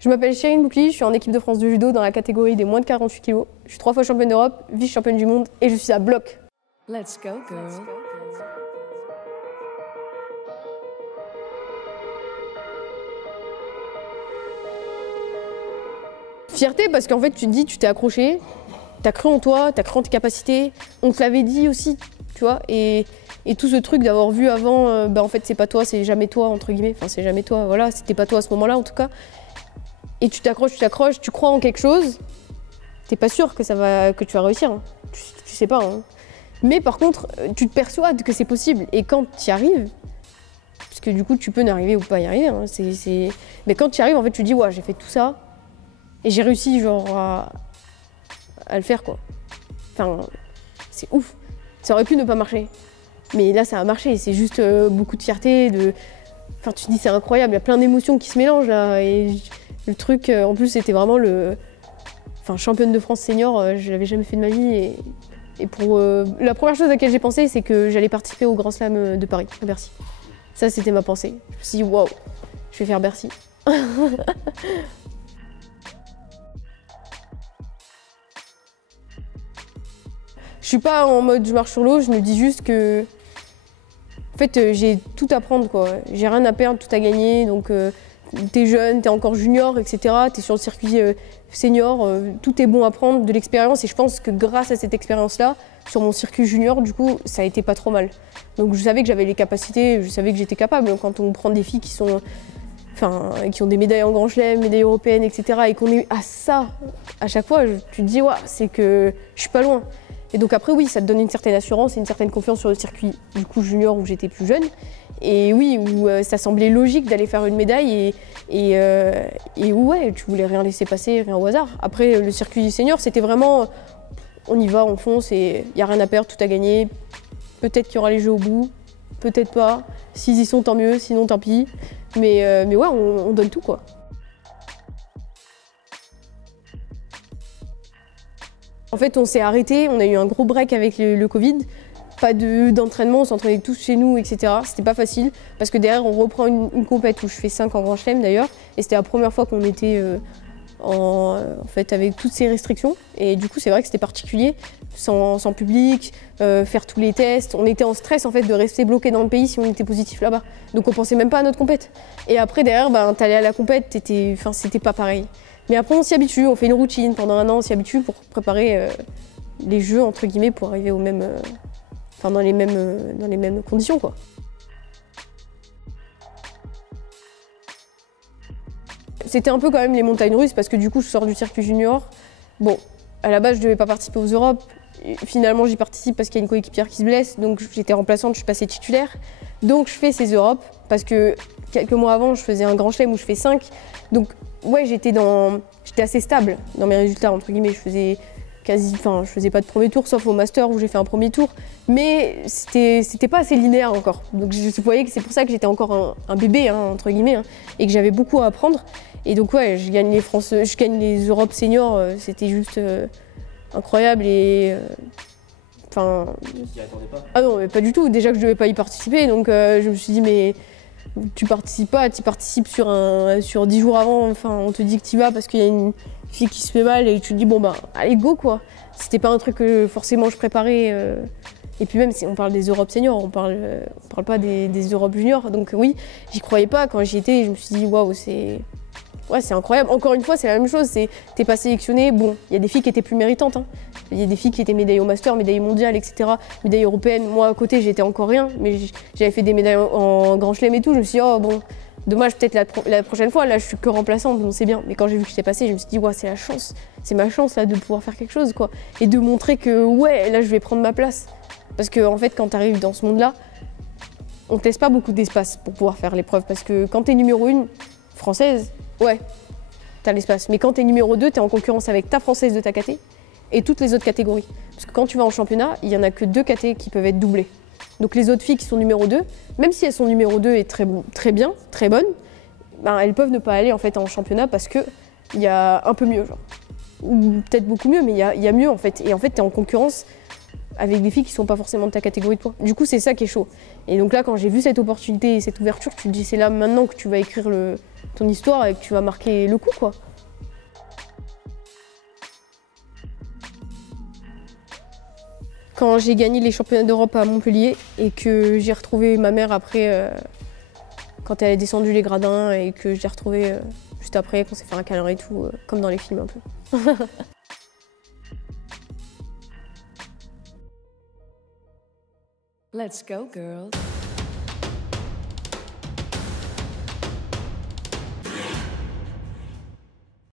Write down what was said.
Je m'appelle Chérine Boukli, je suis en équipe de France de judo dans la catégorie des moins de 48 kg. Je suis 3 fois championne d'Europe, vice-championne du monde et je suis à bloc. Let's go, girl. Fierté parce qu'en fait tu te dis, tu t'es accroché, t'as cru en toi, t'as cru en tes capacités, on te l'avait dit aussi, tu vois, et tout ce truc d'avoir vu avant, en fait c'est pas toi, c'est jamais toi, entre guillemets, enfin c'est jamais toi, voilà, c'était pas toi à ce moment-là en tout cas. Et tu t'accroches, tu crois en quelque chose, t'es pas sûr que tu vas réussir, hein. Tu sais pas. Hein. Mais par contre, tu te persuades que c'est possible. Et quand tu y arrives, parce que du coup tu peux n'arriver ou pas y arriver, hein, mais quand tu y arrives, en fait tu te dis ouais j'ai fait tout ça et j'ai réussi genre à le faire quoi. Enfin, c'est ouf. Ça aurait pu ne pas marcher. Mais là ça a marché, c'est juste beaucoup de fierté, Enfin tu te dis c'est incroyable, il y a plein d'émotions qui se mélangent là. Et le truc, en plus c'était vraiment championne de France senior, je l'avais jamais fait de ma vie. Et pour la première chose à laquelle j'ai pensé, c'est que j'allais participer au Grand Slam de Paris, à Bercy. Ça c'était ma pensée. Je me suis dit waouh, je vais faire Bercy. Je suis pas en mode je marche sur l'eau, je me dis juste que en fait j'ai tout à prendre quoi. J'ai rien à perdre, tout à gagner. Donc t'es jeune, t'es encore junior, etc. T'es sur le circuit senior, tout est bon à prendre, de l'expérience. Et je pense que grâce à cette expérience-là, sur mon circuit junior, du coup, ça a été pas trop mal. Donc je savais que j'avais les capacités, je savais que j'étais capable. Quand on prend des filles qui ont des médailles en Grand Chelem, médailles européennes, etc. et qu'on est à ça à chaque fois, tu te dis ouais, c'est que je suis pas loin. Et donc après oui, ça te donne une certaine assurance et une certaine confiance sur le circuit du coup junior où j'étais plus jeune. Et oui, où ça semblait logique d'aller faire une médaille et où ouais, tu voulais rien laisser passer, rien au hasard. Après le circuit senior, c'était vraiment on y va, on fonce et il n'y a rien à perdre, tout à gagner. Peut-être qu'il y aura les jeux au bout, peut-être pas. S'ils y sont, tant mieux, sinon tant pis. Mais ouais, on donne tout quoi. En fait, on s'est arrêté, on a eu un gros break avec le Covid. Pas d'entraînement, on s'entraînait tous chez nous, etc. C'était pas facile parce que derrière, on reprend une compète où je fais 5 en Grand Chelem d'ailleurs. Et c'était la première fois qu'on était en fait, avec toutes ces restrictions. Et du coup, c'est vrai que c'était particulier, sans public, faire tous les tests. On était en stress en fait de rester bloqué dans le pays si on était positif là-bas. Donc on pensait même pas à notre compète. Et après, derrière, t'allais à la compète, c'était pas pareil. Mais après, on s'y habitue, on fait une routine. Pendant un an, on s'y habitue pour préparer les jeux, entre guillemets, pour arriver dans les mêmes conditions, quoi. C'était un peu quand même les montagnes russes parce que du coup, je sors du circuit junior. Bon, à la base, je devais pas participer aux Europes. Et finalement, j'y participe parce qu'il y a une coéquipière qui se blesse, donc j'étais remplaçante, je suis passée titulaire. Donc je fais ces Europes parce que quelques mois avant, je faisais un Grand Chelem où je fais 5. Donc ouais, j'étais assez stable dans mes résultats, entre guillemets. Je faisais pas de premier tour, sauf au Master où j'ai fait un premier tour. Mais c'était pas assez linéaire encore. Donc je voyais que c'est pour ça que j'étais encore un bébé, hein, entre guillemets, hein, et que j'avais beaucoup à apprendre. Et donc ouais, je gagne les Europes seniors, c'était juste incroyable et enfin. Tu t'y attendais pas? Ah non, mais pas du tout. Déjà que je devais pas y participer, donc je me suis dit mais tu participes pas, tu participes sur 10 jours avant. Enfin, on te dit que tu vas parce qu'il y a une fille qui se fait mal et tu te dis bon bah allez go quoi. C'était pas un truc que forcément je préparais. Et puis même si on parle des Europes seniors, on parle pas des Europes juniors. Donc oui, j'y croyais pas quand j'y étais. Je me suis dit waouh, c'est incroyable. Encore une fois, c'est la même chose. T'es pas sélectionné. Bon, il y a des filles qui étaient plus méritantes. Hein. Il y a des filles qui étaient médaillées au Master, médaillées mondiales, etc. Médailles européennes. Moi, à côté, j'étais encore rien. Mais j'avais fait des médailles en Grand Chelem et tout. Je me suis dit, oh bon, dommage, peut-être la prochaine fois. Là, je suis que remplaçante, donc c'est bien. Mais quand j'ai vu que j'étais passée, je me suis dit, ouais, c'est la chance. C'est ma chance là de pouvoir faire quelque chose, quoi. Et de montrer que, ouais, là, je vais prendre ma place. Parce que, en fait, quand tu arrives dans ce monde-là, on te laisse pas beaucoup d'espace pour pouvoir faire l'épreuve. Parce que quand tu es numéro 1 française, ouais, t'as l'espace. Mais quand t'es numéro 2, t'es en concurrence avec ta française de ta caté et toutes les autres catégories. Parce que quand tu vas en championnat, il y en a que 2 catés qui peuvent être doublées. Donc les autres filles qui sont numéro 2, même si elles sont numéro 2 et très bien, très bonnes, ben, elles peuvent ne pas aller en fait en championnat parce qu'il y a un peu mieux, genre. Ou peut-être beaucoup mieux, mais il y a mieux en fait. Et en fait, t'es en concurrence avec des filles qui sont pas forcément de ta catégorie de poids. Du coup, c'est ça qui est chaud. Et donc là, quand j'ai vu cette opportunité et cette ouverture, tu te dis c'est là maintenant que tu vas écrire ton histoire et que tu vas marquer le coup, quoi. Quand j'ai gagné les championnats d'Europe à Montpellier et que j'ai retrouvé ma mère après, quand elle a descendu les gradins et que je l'ai retrouvée juste après, qu'on s'est fait un câlin et tout, comme dans les films un peu. Let's go, girls.